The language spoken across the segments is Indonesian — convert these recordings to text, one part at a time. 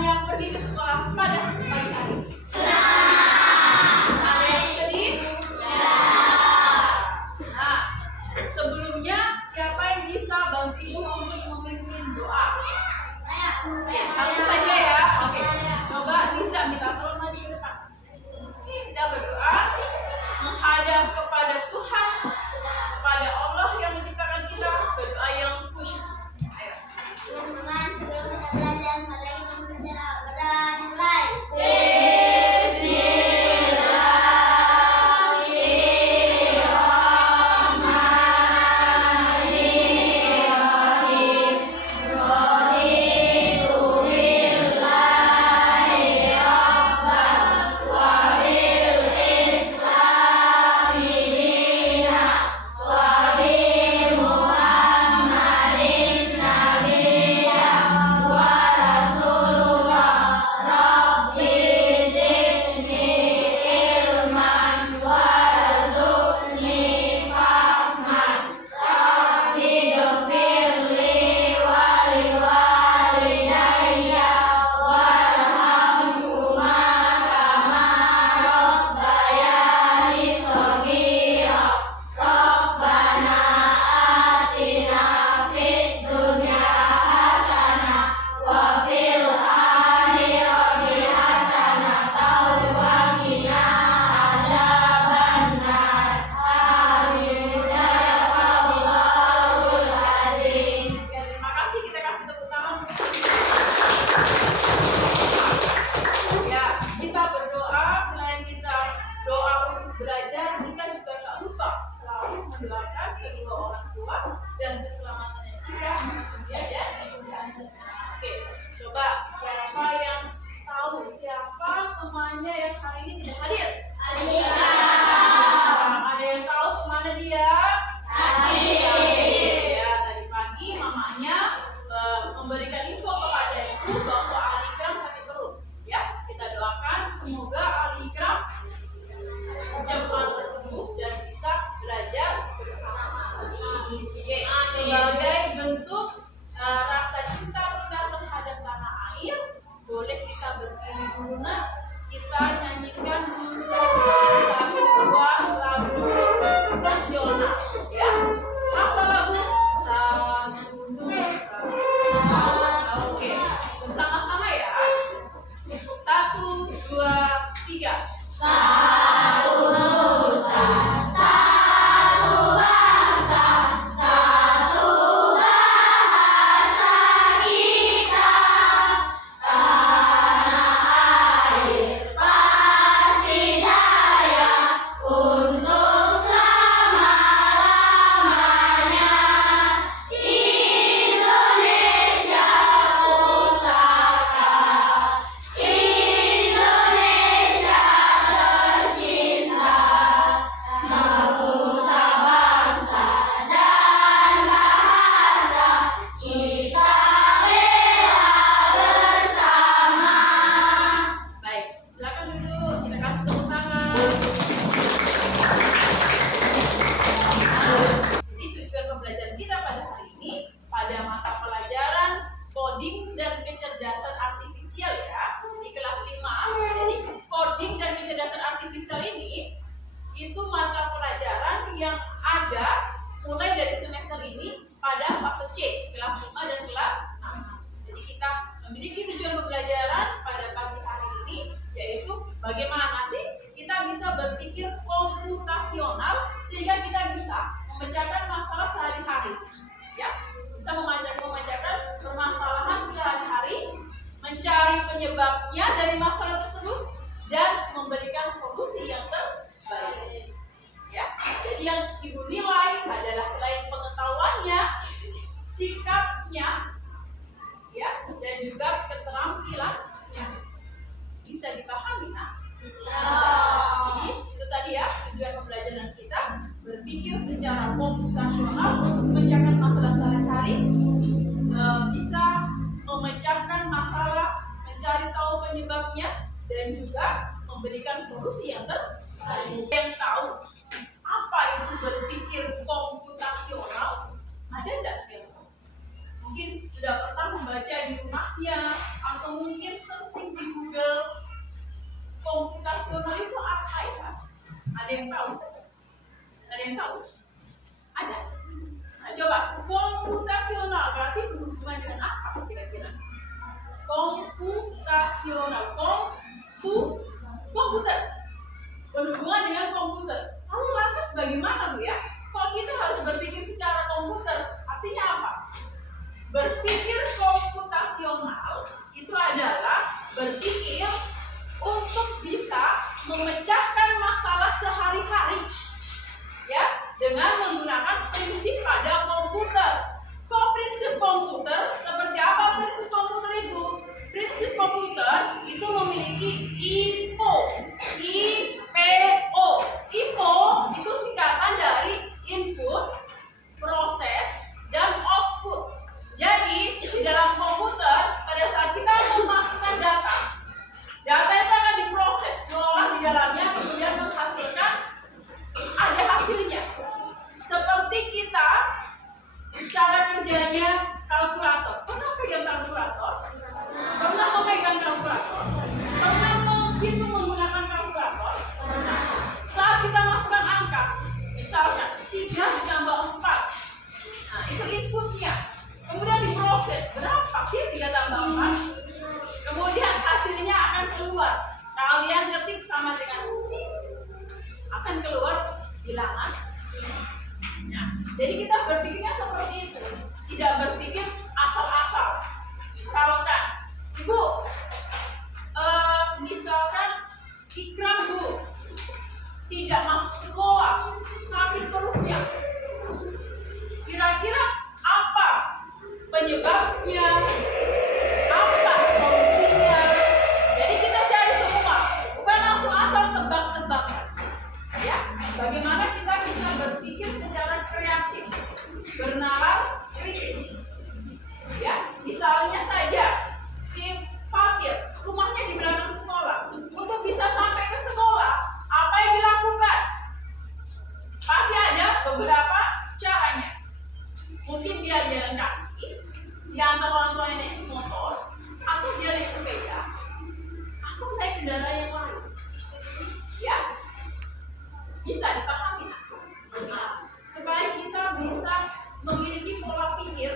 rasanya pergi ke sekolah pada pagi hari? Ada yang sedih? Nah, sebelumnya siapa yang bisa bantu ibu untuk memimpin doa? Satu saja ya. Oke. Coba Liza minta tolong maju ke depan. Kita berdoa menghadap kepada Tuhan, kepada Allah yang menciptakan kita, berdoa yang khusyuk. Ayo. Teman-teman, sebelum kita belajar, mari kita membaca Al-Quran. Mulai. Sebagai bentuk rasa cinta kita terhadap tanah air, boleh kita berdiri dulu, nah kita nyanyikan dulu satu buah lagu nasional, ya. Apa lagu? Satu Nusa. Oke, sama-sama ya. 1, 2, 3. Satu Nusa, satu bangsa, satu bahasa kita. Tanah air pasti jaya untuk selama-lamanya. Indonesia pusaka, Indonesia tercinta, bangsa bangsa dan bahasa kita bela bersama. Baik, silakan duduk. Kita kasih tepuk tangan. Jadi tujuan pembelajaran kita pada hari ini pada mata pelajaran coding dan kecerdasan artifisial, ya, di kelas 5. Jadi coding dan kecerdasan artifisial ini itu mata pelajaran yang ada mulai dari semester ini pada fase C, kelas 5 dan kelas 6. Jadi kita memiliki tujuan pembelajaran pada pagi hari ini, yaitu bagaimana sih kita bisa berpikir komputasional sehingga kita bisa memecahkan masalah sehari-hari, ya, bisa memecahkan permasalahan sehari-hari, mencari penyebabnya dari masalah tersebut dan memberikan solusi yang terbaik, ya. Jadi yang ibu nilai adalah selain pengetahuannya, sikapnya, ya, dan juga keterampilannya. Bisa dipahami, nah? Jadi itu tadi ya tujuan pembelajaran kita, berpikir secara komputasional untuk memecahkan masalah sehari-hari, bisa memecahkan masalah, mencari tahu penyebabnya, dan juga memberikan solusi yang terbaik. Yang tahu apa itu berpikir komputasional? Ada enggak yang tahu? Mungkin sudah pernah membaca di rumahnya, atau mungkin komputasional itu apa ya? Ada yang tahu? Ada yang tahu? Ada. Nah, coba komputasional berarti berhubungan dengan apa kira-kira? Komputasional, komputer berhubungan dengan komputer. Lalu lantas bagaimana Bu ya? Kok kita harus berpikir secara komputer? Artinya apa? Berpikir komputasional itu adalah berpikir untuk bisa memecahkan masalah sehari-hari, ya, dengan menggunakan prinsip pada komputer. Kok prinsip komputer? Seperti apa prinsip komputer itu? Prinsip komputer itu memiliki IPO. IPO itu singkatan dari input, proses, dan output. Jadi di dalam komputer pada saat kita memasukkan data itu akan diproses, diolah di dalamnya, kemudian menghasilkan ada hasilnya. Seperti kita cara kerjanya kalkulator. Pernah pegang kalkulator? Pernah memegang kalkulator? Pernah menghitung menggunakan kalkulator? Saat kita masukkan angka, misalkan 3 tambah 4, nah itu inputnya. Kemudian diproses, berapa sih 3 tambah 4? Kemudian hasilnya akan keluar. Kalian ketik sama dengan kunci, akan keluar bilangan. Nah, jadi kita berpikirnya seperti itu, tidak berpikir asal-asal. Misalkan, Ibu, misalkan Ikram Bu tidak masuk sekolah, sakit perutnya. Kira-kira apa penyebabnya? Apa solusinya? Jadi kita cari semua, bukan langsung asal tebak-tebakan. Ya, bagaimana kita bisa berpikir secara kreatif, bernalar kritis. Ya, misalnya saja si Fatir rumahnya di belakang sekolah. Untuk bisa sampai ke sekolah, apa yang dilakukan? Pasti ada beberapa caranya. Mungkin dia jalan kaki, dia antar orang tuanya naik motor, atau dia naik sepeda, atau naik kendaraan yang lain. Ya, bisa dipahami. Nah, supaya kita bisa memiliki pola pikir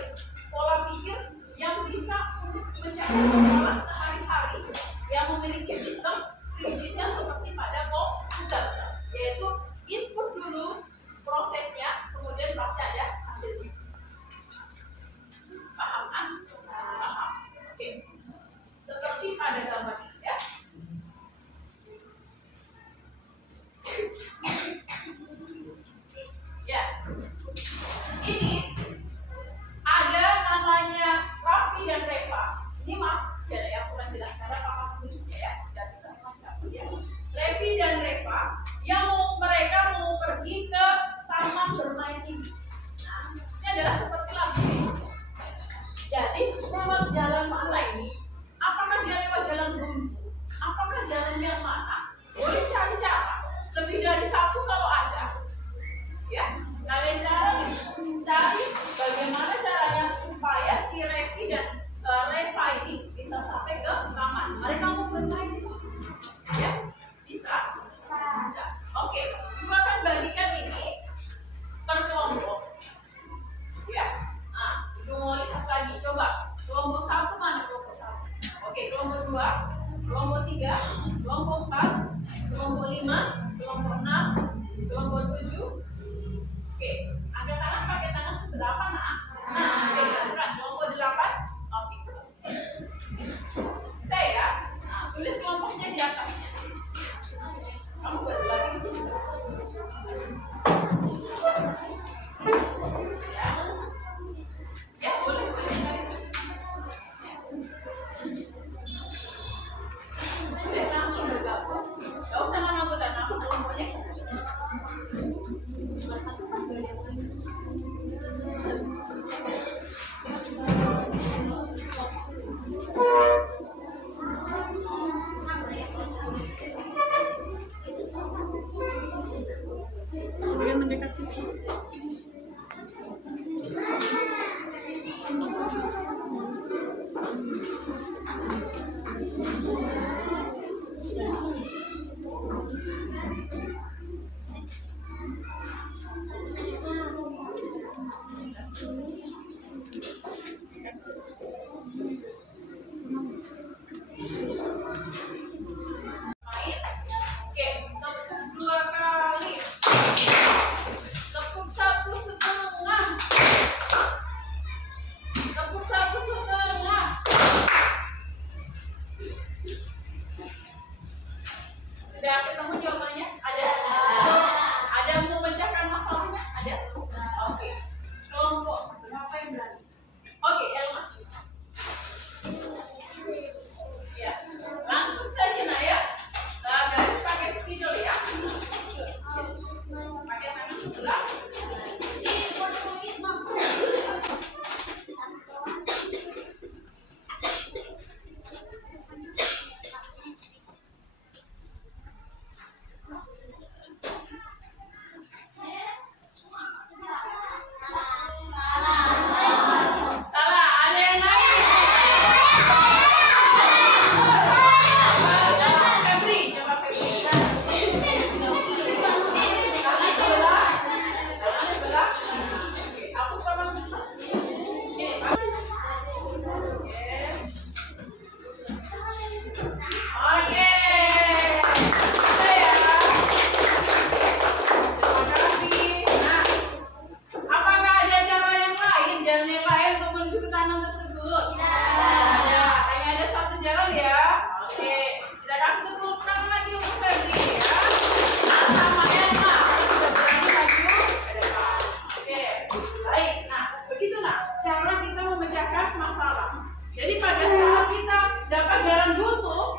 yang bisa untuk mencari masalah sehari-hari, yang memiliki sistem prinsipnya seperti pada komputer, yaitu input dulu prosesnya, kemudian pasti ada hasilnya. Paham kan? Paham. Oke. Seperti pada gambar ini ya. Ya. Ini ada namanya Raffi dan Reva. Ini maaf, ya yang kurang jelas karena kakak tulisnya ya, tidak bisa menghapus ya. Raffi dan Reva yang mereka mau pergi ke taman bermain ini. Nah, ini adalah seperti lagu ini. Jadi lewat jalan mana ini? Apakah dia lewat jalan buntu? Apakah jalan yang mana? Boleh cari cara. Lebih dari satu kalau ada. Ya, kalian cari bagaimana caranya supaya si Revi dan Reva ini bisa sampai ke taman. Mereka mau bermain itu. Ya, bisa. Oke, Ibu akan bagikan ini per kelompok. Ya, nah, Ibu mau lihat lagi. Coba kelompok 1 mana kelompok 1? Oke, kelompok 2, kelompok 3, kelompok 4, kelompok 5, kelompok 6, kelompok 7. Oke, angkat tangan pakai tangan sebelah apa nak? Nah, oke, sekarang kelompok 8. Oke, saya ya. Nah, tulis kelompoknya di atasnya. Kamu buat lagi di sini. Ya, boleh. Boleh langsung bergabung. Gak usah nama kelompoknya. Kemudian mendekat sini. buntu,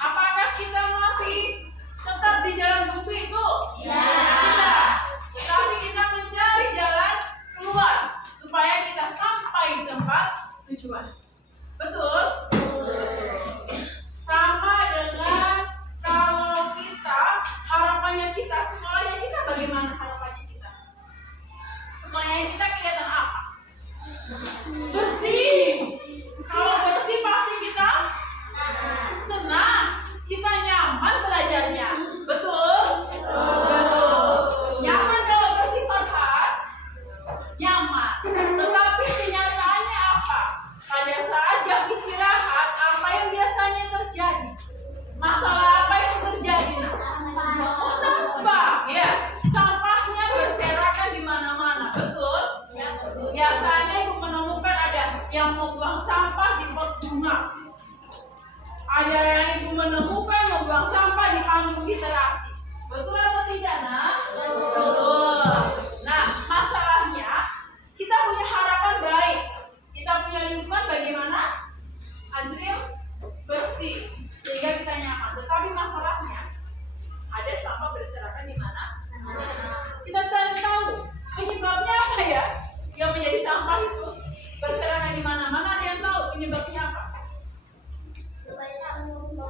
apakah kita masih tetap di jalan buntu itu? Ya. Tidak. Tetapi kita mencari jalan keluar supaya kita sampai di tempat tujuan. Betul? Sama dengan kalau kita, harapannya kita, sekolahnya kita bagaimana harapannya kita? Sekolahnya kita kelihatan apa? Bersih. Kalau bersih pasti kita senang, kita nyaman belajarnya. Betul? Betul. Nyaman kalau bersih, Farhan? Nyaman. Tetapi kenyataannya apa? Pada saat jam istirahat, apa yang biasanya terjadi? Masalah apa yang terjadi? Oh, sampah. Ya, sampahnya berserakan di mana-mana. Betul? Biasanya ibu menemukan ada yang membuang sampah di pot bunga. Ada yang ibu menemukan membuang sampah di panggung literasi. Betul atau tidak, Nak? Betul. Nah, masalahnya kita punya harapan baik. Kita punya lingkungan bagaimana? Azril, bersih sehingga kita nyaman. Tetapi masalahnya ada sampah berserakan di mana? Kita tahu penyebabnya apa ya? Yang menjadi sampah itu berserakan di mana-mana. Ada yang tahu penyebabnya apa?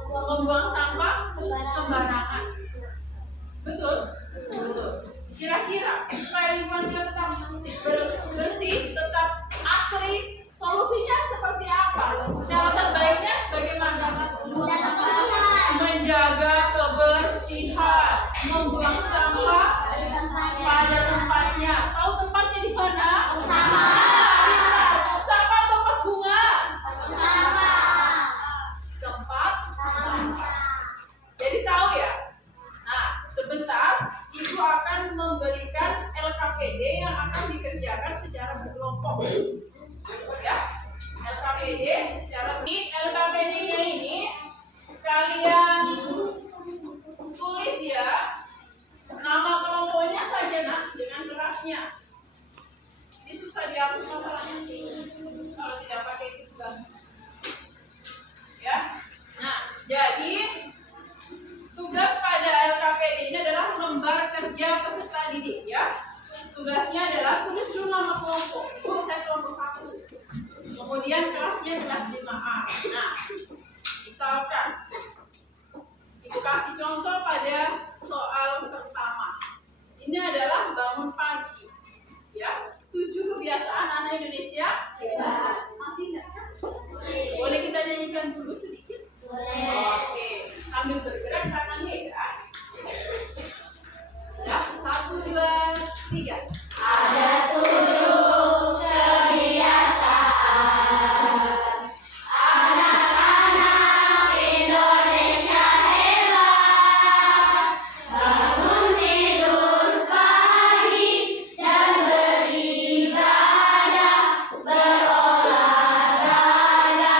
Membuang sampah sembarangan. Betul? Betul. Kira-kira supaya lingkungan kita tetap bersih, tetap asri, solusinya seperti apa? Cara terbaiknya bagaimana? Menjaga kebersihan, membuang sampah pada tempatnya. Tahu tempatnya di mana? Sampah tempat bunga. Tempat sampah. Jadi tahu ya. Nah, sebentar ibu akan memberikan LKPD yang akan dikerjakan secara berkelompok. Ya, LKPD secara LKPD-nya ini kalian tulis ya nama kelompoknya saja, Nak, dengan kerasnya. Ini susah dihapus masalahnya kalau tidak pakai tisu basah. Ya, nah jadi tugas pada LKPD ini adalah lembar kerja peserta didik ya. Tugasnya adalah tulis dulu nama kelompok. Ibu saya kelompok 1. Kemudian kelasnya kelas 5A. Nah, misalkan ibu kasih contoh pada soal pertama. Ini adalah bangun pagi. Ya, 7 kebiasaan anak Indonesia hebat. Masih enggak kan? Boleh kita nyanyikan dulu sedikit? Oke, sambil bergerak tangannya ya. Ya, 1, 2, 3. Ada 7 kebiasaan anak-anak Indonesia hebat. Bangun tidur pagi dan beribadah, berolahraga,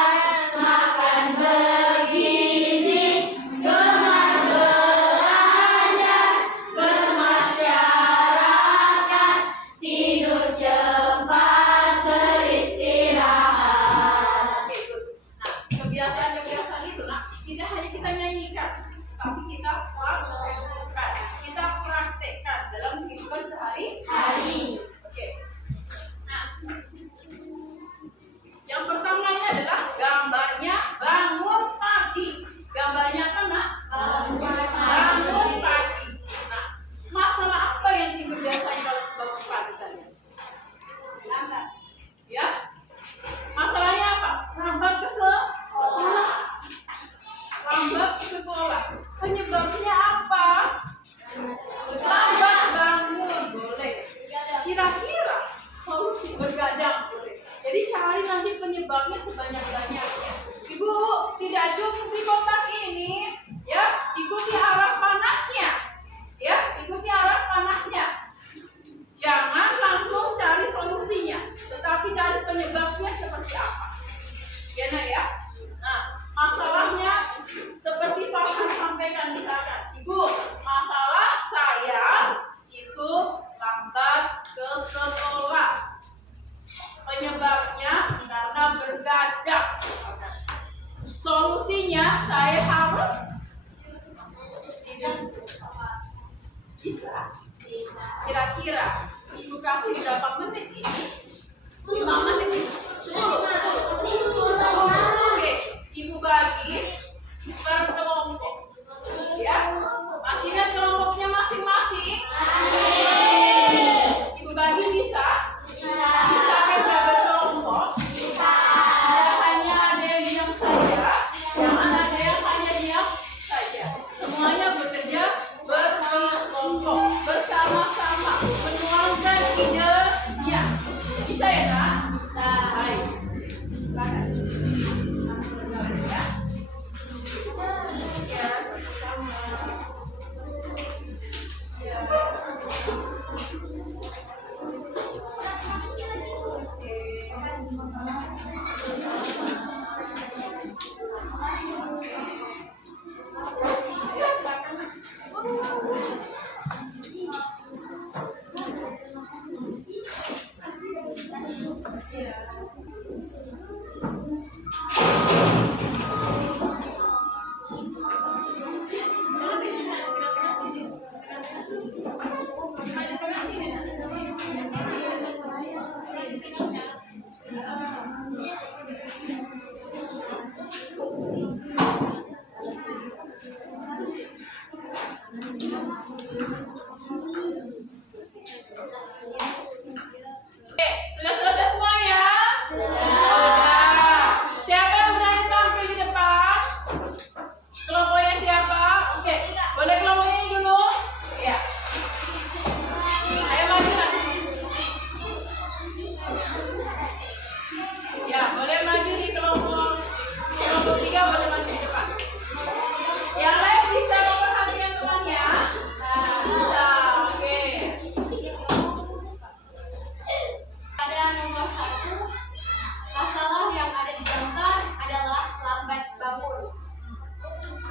makan bergizi, gemas belajar, bermasyarakat, tidur cepat, beristirahat. Oke, good. Nah, kebiasaan-kebiasaan itu, nah, tidak hanya kita nyanyikan, tapi kita lakukan, kita praktekkan dalam kehidupan sehari-hari. Oke. Nah, yang pertama ini adalah gambarnya bangun pagi. Gambarnya apa, Nak? Bangun pagi. Nah, masalah apa yang timbul biasanya kalau bangun pagi tadi? Lambat. Ya? Masalahnya apa? Lambat ke sekolah. Lambat ke sekolah. Penyebabnya apa? Lambat bangun. Boleh. Kira-kira solusi bergadang boleh. Jadi cari nanti penyebabnya sebanyak-banyaknya. Ibu, tidak cukup di kotak ini, ya, ikuti arah panahnya. Ya, ikuti arah panahnya. Jangan langsung cari solusinya, tetapi cari penyebabnya seperti apa. Ya, Nak ya. Nah, masalahnya seperti Farhan sampaikan misalkan, Ibu, masalah saya itu lambat ke sekolah. Penyebabnya karena bergadang. Solusi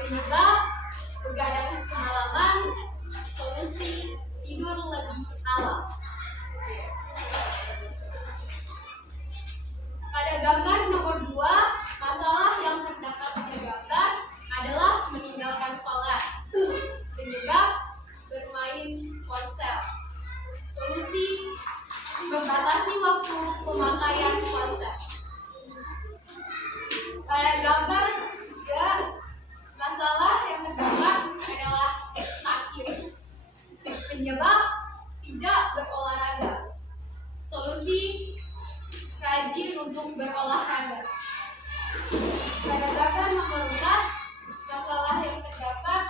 penyebab begadang semalaman, solusi tidur lebih awal. Pada gambar nomor 2, masalah yang terdapat pada gambar adalah meninggalkan sholat. Penyebab bermain ponsel. Solusi membatasi waktu pemakaian ponsel. Pada gambar 3, masalah yang terdapat adalah sakit. Penyebab tidak berolahraga. Solusi rajin untuk berolahraga. Pada gambar nomor 4, masalah yang terdapat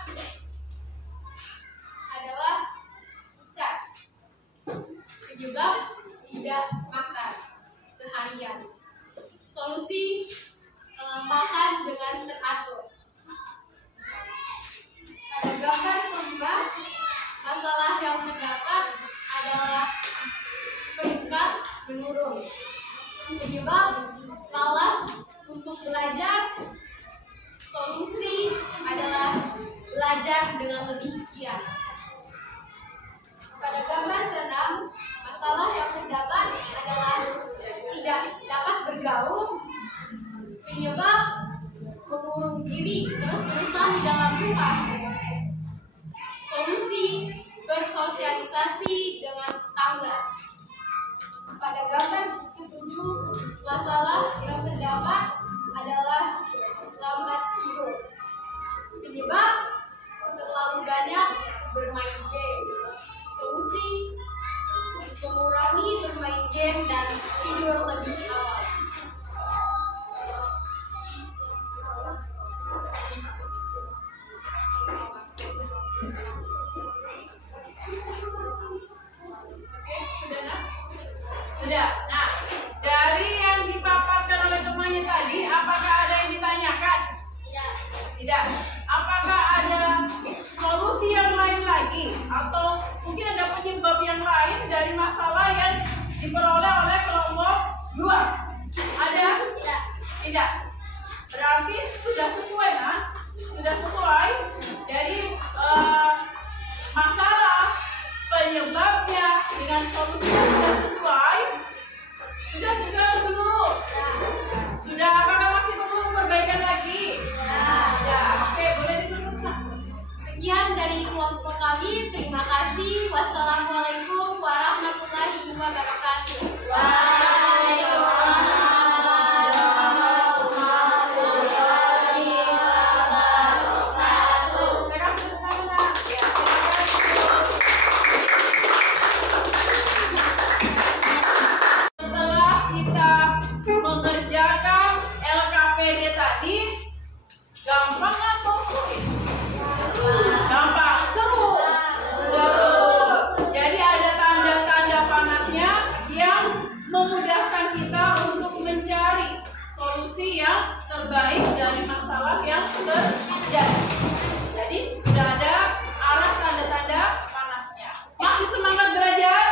adalah pucat. Penyebab tidak makan seharian. Solusi makan dengan teratur. Pada gambar kelima, masalah yang terdapat adalah peringkat menurun. Penyebab malas untuk belajar. Solusi adalah belajar dengan lebih giat. Pada gambar ke-6, masalah yang terdapat adalah tidak dapat bergaul. Penyebab mengurung diri terus-terusan di dalam rumah. Solusi bersosialisasi dengan tetangga. Pada gambar ke-7, masalah yang terdapat adalah lambat tidur. Penyebab terlalu banyak bermain game. Solusi mengurangi bermain game dan tidur lebih awal. Sudah. Nah, dari yang dipaparkan oleh temannya tadi, apakah ada yang ditanyakan? Tidak. Apakah ada solusi yang lain lagi? Atau mungkin ada penyebab yang lain dari masalah yang diperoleh oleh kelompok 2? Ada? Tidak. Berarti sudah sesuai, nah? Sudah sesuai. Jadi masalah penyebabnya dengan solusinya sudah sesuai. Sudah sesuai dulu. Sudah, apakah masih perlu perbaikan lagi? Ya, oke, boleh ditutup. Sekian dari kelompok kami. Terima kasih. Wassalamualaikum warahmatullahi wabarakatuh. Setelah kita mengerjakan LKPD tadi, gampang atau sulit? Gampang, seru. Jadi ada tanda-tanda panahnya yang memudahkan kita untuk mencari solusi yang terbaik dari masalah yang terjadi. Jadi sudah ada arah tanda-tanda panahnya. Masih semangat belajar?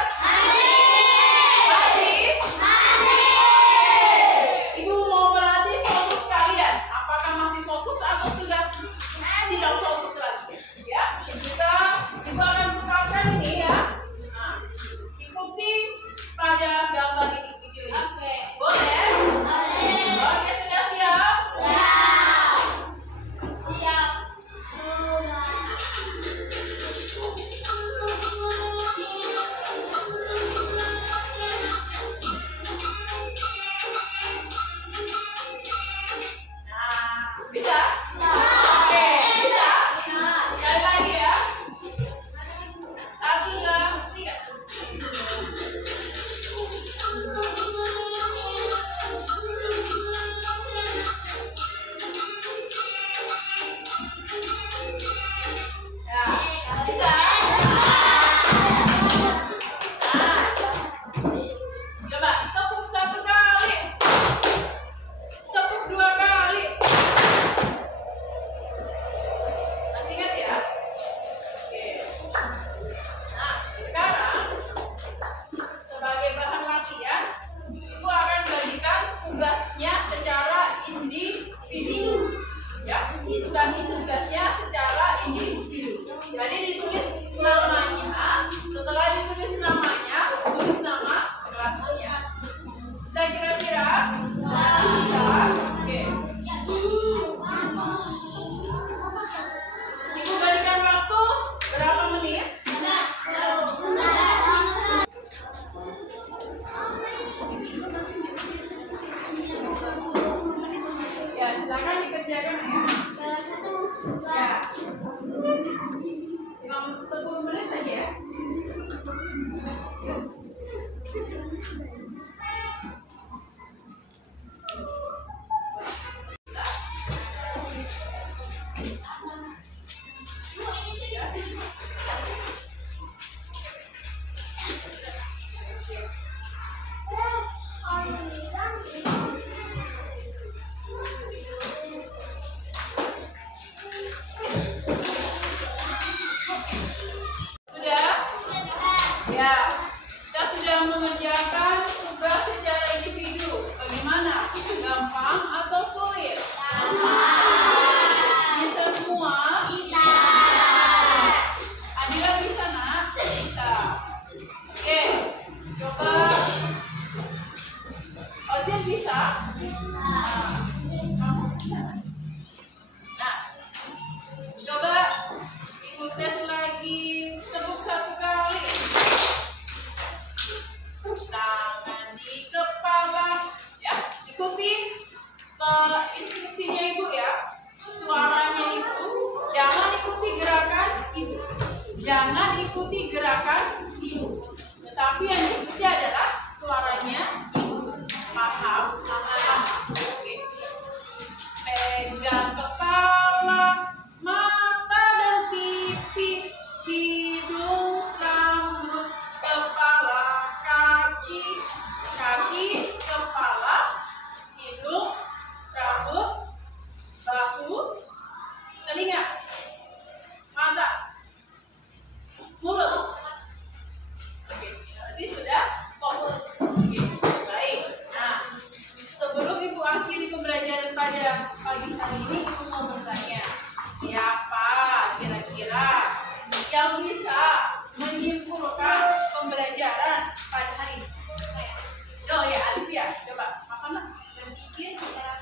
Ibu mau berarti fokus kalian. Apakah masih fokus atau sudah tidak fokus lagi? Ya, ibu akan putarkan ini ya. Nah, ikuti pada gambar ini video ini. Oke. Boleh? Oke, sudah siap? Siap. Nah, bisa? Oke, bisa? Sekali lagi ya. 1, 2, 3. Ya, bisa? Nah, coba tepuk 1 kali. Tepuk 2 kali. Masih ingat ya? Oke. Nah, sekarang sebagai bahan latihan, Ibu akan bagikan tugasnya secara individu. Ya, tugasnya individu. Jadi ditulis namanya, setelah ditulis namanya, tulis nama kelasnya. Bisa kira-kira? Bisa. Oke. Ibu berikan waktu berapa menit? Ya, silakan dikerjakan ya. Ya. 10 menit saja ya. Ya, kita sudah mengerjakan tugas secara individu. Bagaimana? Gampang atau sulit? Bisa semua? Bisa. Adila bisa nak? Bisa. Oke, coba. Ozil bisa? Nah, kamu bisa? Nah, coba ibu tes lagi. Tepuk 1 kali. Tangan di kepala, ya. Ikuti instruksinya ibu ya. Suaranya ibu, jangan ikuti gerakan ibu. Jangan ikuti gerakan ibu. Tetapi yang diikuti adalah suaranya ibu. Paham? Paham. Oke. Pegang kepala, mata dan pipi, hidung, rambut, kepala, kaki, kepala, hidung, rambut, bahu, telinga, mata, mulut. Oke, berarti sudah fokus. Oke, baik. Nah, sebelum ibu akhiri pembelajaran pada pagi hari ini, ibu mau bertanya, siapa kira-kira yang bisa menyimpulkan pembelajaran pada hari ini? Oh ya, Alifia, coba. Apa nak? Berpikir secara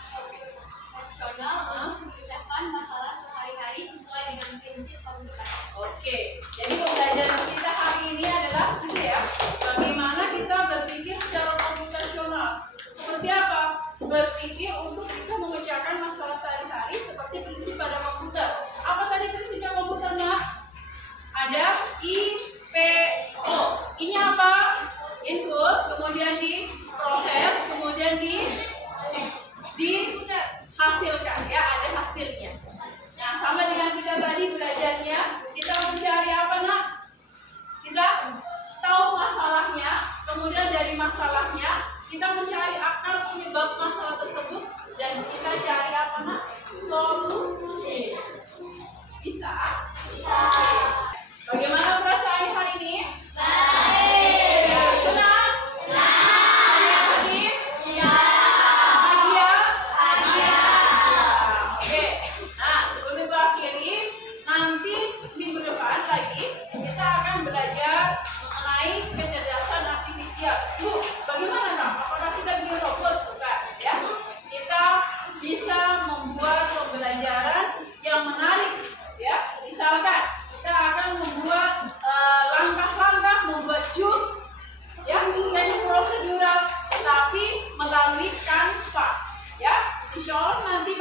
rasional untuk mengerjakan masalah sehari-hari sesuai dengan prinsip komputer. Oke, jadi pembelajaran kita hari ini adalah gitu ya. Bagaimana kita berpikir secara komputasional? Seperti apa? Berpikir untuk bisa mengerjakan masalah sehari-hari seperti prinsip pada komputer. Apa tadi prinsipnya komputernya? Ada IPO. I-nya apa? Input, kemudian diproses, kemudian dihasilkan ya, ada hasilnya. Nah, sama dengan kita tadi belajarnya, kita mencari apa nak? Kita tahu masalahnya, kemudian dari masalahnya kita mencari akar penyebab masalah tersebut dan kita cari apa nak? Solusi. Bisa? Bisa. Bagaimana perasaannya hari ini? Baik. Ya, senang? Senang. Sedih? Tidak. Bahagia? Bahagia. Oke. Nah, sebelum ibu akhiri, nanti minggu depan lagi kita akan belajar mengenai kecerdasan artifisial. Bu, bagaimana kak? Apakah kita bikin robot? Bukan, ya. Kita bisa membuat pembelajaran yang menarik, ya. Misalkan kita akan membuat langkah-langkah, membuat jus, ya, tes prosedural, tapi melalui Canva, ya. Insya Allah nanti